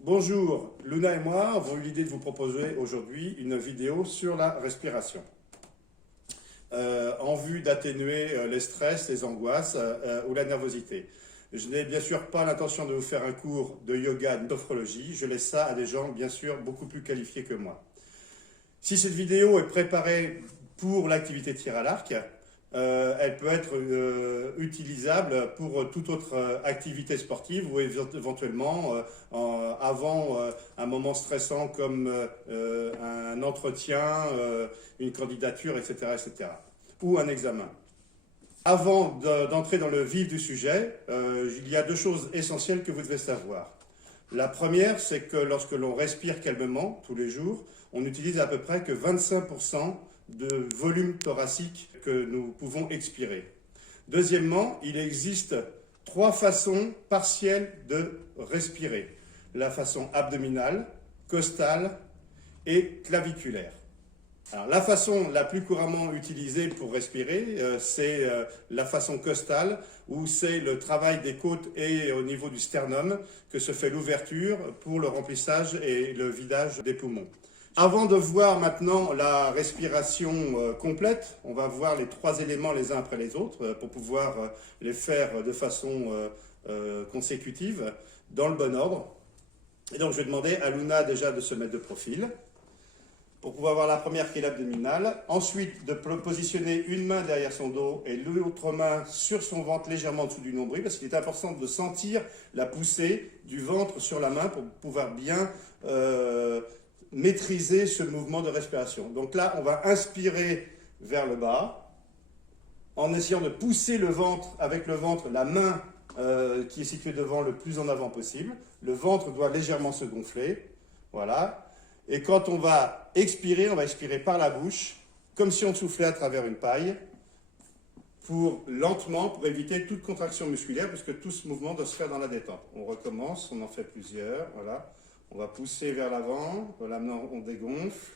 Bonjour, Luna et moi avons eu l'idée de vous proposer aujourd'hui une vidéo sur la respiration. En vue d'atténuer les stress, les angoisses ou la nervosité. Je n'ai bien sûr pas l'intention de vous faire un cours de yoga, de sophrologie, je laisse ça à des gens bien sûr beaucoup plus qualifiés que moi. Si cette vidéo est préparée pour l'activité tir à l'arc, elle peut être utilisable pour toute autre activité sportive ou éventuellement avant un moment stressant comme un entretien, une candidature, etc., etc., ou un examen. Avant d'entrer dans le vif du sujet, il y a deux choses essentielles que vous devez savoir. La première, c'est que lorsque l'on respire calmement tous les jours, on utilise à peu près que 25% de volume thoracique que nous pouvons expirer. Deuxièmement, il existe trois façons partielles de respirer. La façon abdominale, costale et claviculaire. Alors, la façon la plus couramment utilisée pour respirer, c'est la façon costale, où c'est le travail des côtes et au niveau du sternum que se fait l'ouverture pour le remplissage et le vidage des poumons. Avant de voir maintenant la respiration complète, on va voir les trois éléments les uns après les autres pour pouvoir les faire de façon consécutive, dans le bon ordre. Et donc je vais demander à Luna déjà de se mettre de profil, pour pouvoir voir la première qui est l'abdominale. Ensuite, de positionner une main derrière son dos et l'autre main sur son ventre légèrement en dessous du nombril, parce qu'il est important de sentir la poussée du ventre sur la main pour pouvoir bien maîtriser ce mouvement de respiration. Donc là, on va inspirer vers le bas, en essayant de pousser le ventre, avec le ventre, la main qui est située devant le plus en avant possible. Le ventre doit légèrement se gonfler. Voilà. Et quand on va expirer par la bouche, comme si on soufflait à travers une paille, lentement, pour éviter toute contraction musculaire, puisque tout ce mouvement doit se faire dans la détente. On recommence, on en fait plusieurs, voilà. On va pousser vers l'avant, voilà, maintenant on dégonfle,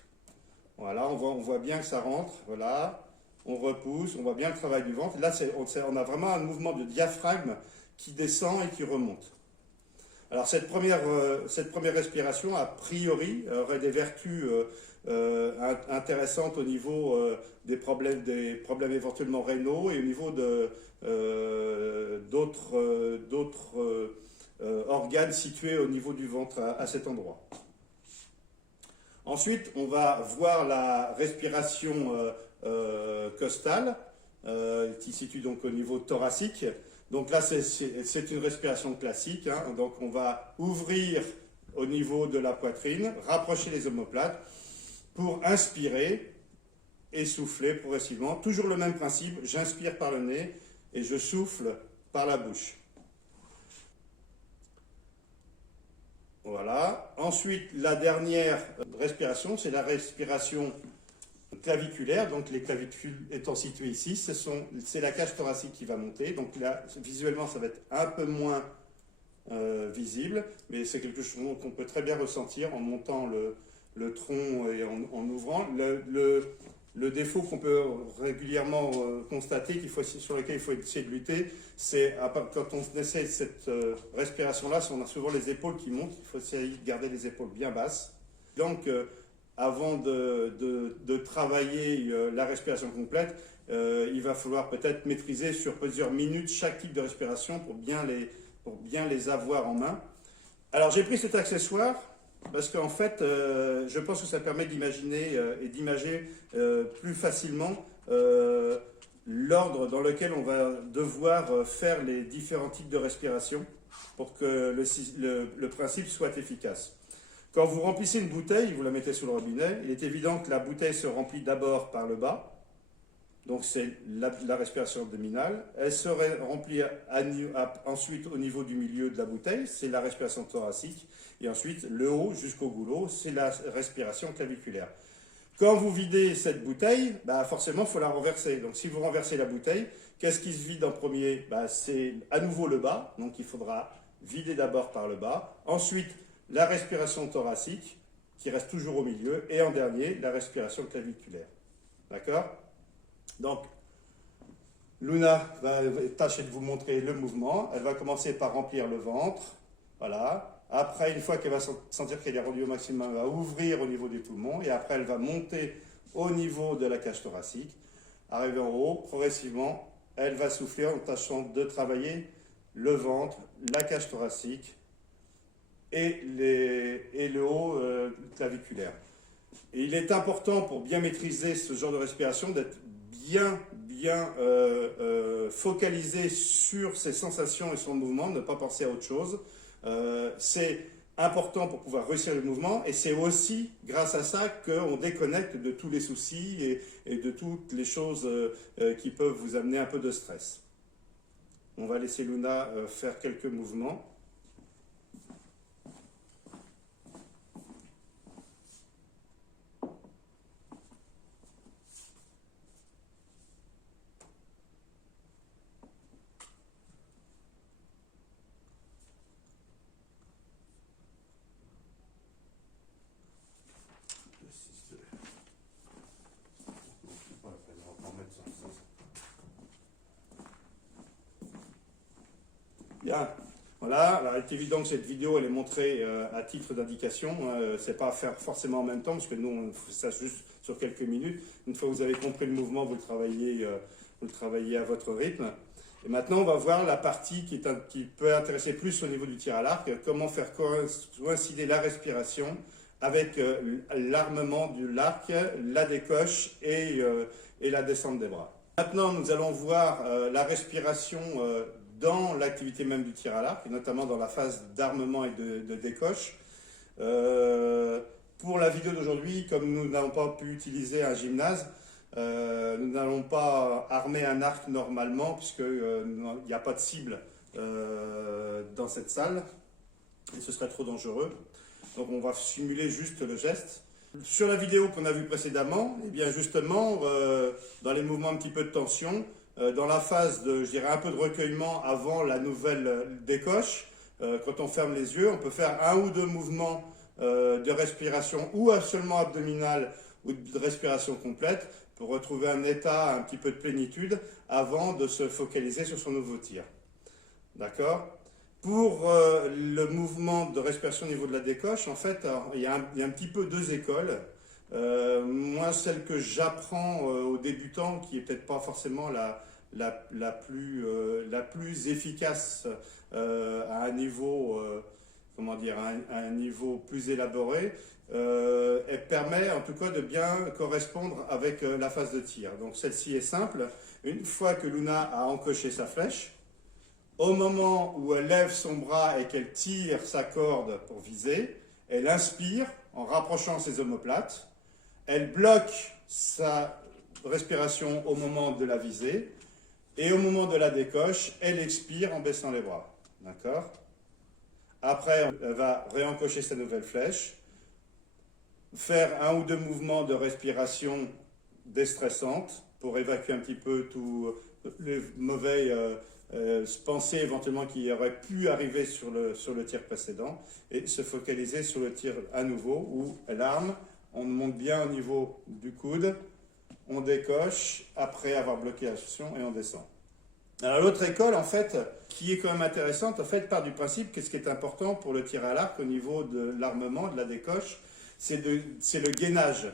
voilà, on voit bien que ça rentre, voilà. On repousse, on voit bien le travail du ventre. Et là, on a vraiment un mouvement de diaphragme qui descend et qui remonte. Alors cette première respiration, a priori, aurait des vertus intéressantes au niveau des problèmes éventuellement rénaux et au niveau d'autres organes situés au niveau du ventre à cet endroit. Ensuite, on va voir la respiration costale, qui se situe donc au niveau thoracique. Donc là, c'est une respiration classique, hein. Donc on va ouvrir au niveau de la poitrine, rapprocher les omoplates pour inspirer et souffler progressivement. Toujours le même principe, j'inspire par le nez et je souffle par la bouche. Voilà. Ensuite, la dernière respiration, c'est la respiration claviculaire, donc les clavicules étant situées ici, c'est la cage thoracique qui va monter. Donc là, visuellement, ça va être un peu moins visible, mais c'est quelque chose qu'on peut très bien ressentir en montant le tronc et en ouvrant. Le défaut qu'on peut régulièrement constater, sur lequel il faut essayer de lutter, c'est quand on essaie cette respiration-là, si on a souvent les épaules qui montent, il faut essayer de garder les épaules bien basses. Donc, avant de travailler la respiration complète, il va falloir peut-être maîtriser sur plusieurs minutes chaque type de respiration pour bien les avoir en main. Alors j'ai pris cet accessoire parce qu'en fait, je pense que ça permet d'imaginer et d'imager plus facilement l'ordre dans lequel on va devoir faire les différents types de respiration pour que le principe soit efficace. Quand vous remplissez une bouteille, vous la mettez sous le robinet, il est évident que la bouteille se remplit d'abord par le bas, donc c'est la respiration abdominale. Elle se remplit ensuite au niveau du milieu de la bouteille, c'est la respiration thoracique, et ensuite le haut jusqu'au goulot, c'est la respiration claviculaire. Quand vous videz cette bouteille, forcément il faut la renverser. Donc si vous renversez la bouteille, qu'est-ce qui se vide en premier? C'est à nouveau le bas, donc il faudra vider d'abord par le bas. Ensuite, la respiration thoracique, qui reste toujours au milieu, et en dernier, la respiration claviculaire. D'accord? Donc, Luna va tâcher de vous montrer le mouvement. Elle va commencer par remplir le ventre. Voilà. Après, une fois qu'elle va sentir qu'elle est rendue au maximum, elle va ouvrir au niveau des poumons et après, elle va monter au niveau de la cage thoracique. Arrivée en haut, progressivement, elle va souffler en tâchant de travailler le ventre, la cage thoracique et le haut claviculaire. Et il est important pour bien maîtriser ce genre de respiration d'être bien focalisé sur ses sensations et son mouvement, ne pas penser à autre chose. C'est important pour pouvoir réussir le mouvement et c'est aussi grâce à ça qu'on déconnecte de tous les soucis et de toutes les choses qui peuvent vous amener un peu de stress. On va laisser Luna faire quelques mouvements. Bien, voilà, alors il est évident que cette vidéo elle est montrée à titre d'indication, c'est pas à faire forcément en même temps, parce que nous on fait ça juste sur quelques minutes. Une fois que vous avez compris le mouvement, vous le travaillez à votre rythme. Et maintenant on va voir la partie qui peut intéresser plus au niveau du tir à l'arc, comment faire coïncider la respiration avec l'armement de l'arc, la décoche et la descente des bras. Maintenant nous allons voir la respiration dans l'activité même du tir à l'arc, et notamment dans la phase d'armement et de décoche. Pour la vidéo d'aujourd'hui, comme nous n'avons pas pu utiliser un gymnase, nous n'allons pas armer un arc normalement, puisqu'il n'y a pas de cible dans cette salle, et ce serait trop dangereux. Donc on va simuler juste le geste. Sur la vidéo qu'on a vue précédemment, eh bien justement, dans les mouvements un petit peu de tension, dans la phase de, je dirais, un peu de recueillement avant la nouvelle décoche, quand on ferme les yeux, on peut faire un ou deux mouvements de respiration ou seulement abdominale ou de respiration complète pour retrouver un état un petit peu de plénitude avant de se focaliser sur son nouveau tir. D'accord ? Pour le mouvement de respiration au niveau de la décoche, en fait, il y a un petit peu deux écoles. Moi, celle que j'apprends aux débutants, qui est peut-être pas forcément la plus efficace à un niveau, comment dire, à un niveau plus élaboré, elle permet en tout cas de bien correspondre avec la phase de tir. Donc celle-ci est simple. Une fois que Luna a encoché sa flèche, au moment où elle lève son bras et qu'elle tire sa corde pour viser, elle inspire en rapprochant ses omoplates. Elle bloque sa respiration au moment de la visée et au moment de la décoche, elle expire en baissant les bras. D'accord ? Après, elle va réencocher sa nouvelle flèche, faire un ou deux mouvements de respiration déstressante pour évacuer un petit peu tous les mauvais pensées éventuellement qui auraient pu arriver sur le tir précédent et se focaliser sur le tir à nouveau où l'arme, on monte bien au niveau du coude, on décoche après avoir bloqué la session et on descend. Alors l'autre école, en fait, qui est quand même intéressante, en fait, part du principe que ce qui est important pour le tir à l'arc au niveau de l'armement, de la décoche, c'est le gainage.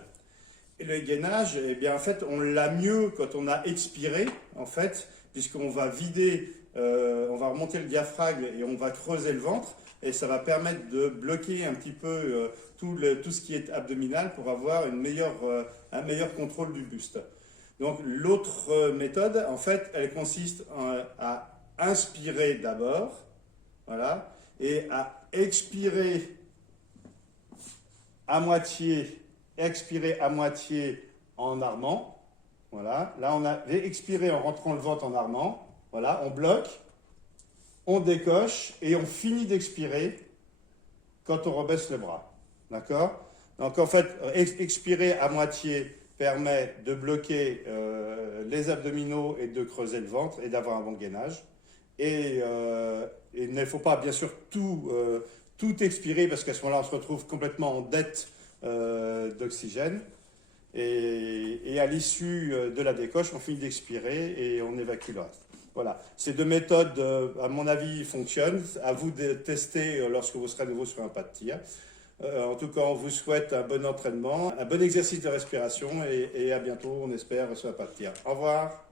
Et le gainage, eh bien, en fait, on l'a mieux quand on a expiré, en fait, puisqu'on va vider, on va remonter le diaphragme et on va creuser le ventre, et ça va permettre de bloquer un petit peu tout ce qui est abdominal pour avoir un meilleur contrôle du buste. Donc l'autre méthode, en fait, elle consiste à inspirer d'abord, voilà, et à expirer à moitié en armant. Voilà, là on a expiré en rentrant le ventre en armant. Voilà, on bloque, on décoche et on finit d'expirer quand on rebaisse le bras. D'accord ? Donc en fait, expirer à moitié permet de bloquer les abdominaux et de creuser le ventre et d'avoir un bon gainage. Et il ne faut pas bien sûr tout expirer parce qu'à ce moment-là on se retrouve complètement en dette d'oxygène. Et à l'issue de la décoche, on finit d'expirer et on évacue le reste. Voilà. Ces deux méthodes, à mon avis, fonctionnent. À vous de tester lorsque vous serez à nouveau sur un pas de tir. En tout cas, on vous souhaite un bon entraînement, un bon exercice de respiration et à bientôt, on espère, sur un pas de tir. Au revoir.